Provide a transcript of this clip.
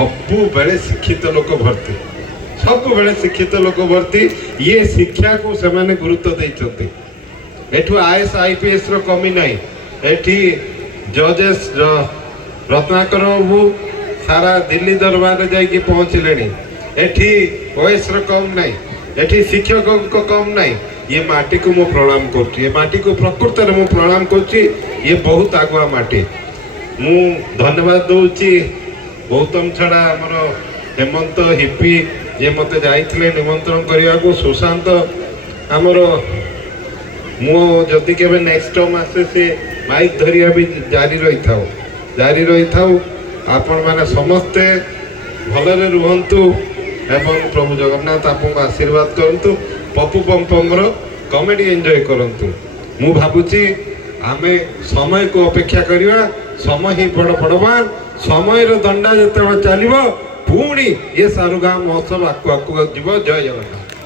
सबु बेले शिक्षित लोक भर्ती, सब बेले शिक्षित लोक भर्ती। ये शिक्षा को से गुरुत्व देते। एठू आईएएस आईपीएस रो कमी नहीं, एठी जजेस रत्नाकर बाबू सारा दिल्ली दरबार जाइए पहुँचले। एठी ओएस रो कम नहीं, एठी शिक्षकों को कम नहीं। ये माटी को मु प्रणाम कर, माटी को प्रकृत में मु प्रणाम कर। ये बहुत आगुआ माटी। मु धन्यवाद दूची गौतम छड़ा आमर हेमंत हिप्पी ये मत जाइए निमंत्रण करने को। सुशांत आमर मुझे के नेक्स्ट टाइम आसे से माइक धरिया भी जारी रही था। आपण मैंने समस्ते भलरे रुहंतु एवं प्रभु जगन्नाथ आपको आशीर्वाद करंतु। पप्पू पंपंगर कॉमेडी एंजॉय करंतु। मु भाबुची आमे समय को अपेक्षा करिवा, समय ही बड़ बड़वान। समय दंडा जो चलो पुणी ये सारुगाम महोत्सव आकु आकु जीव। जय जगन्नाथ।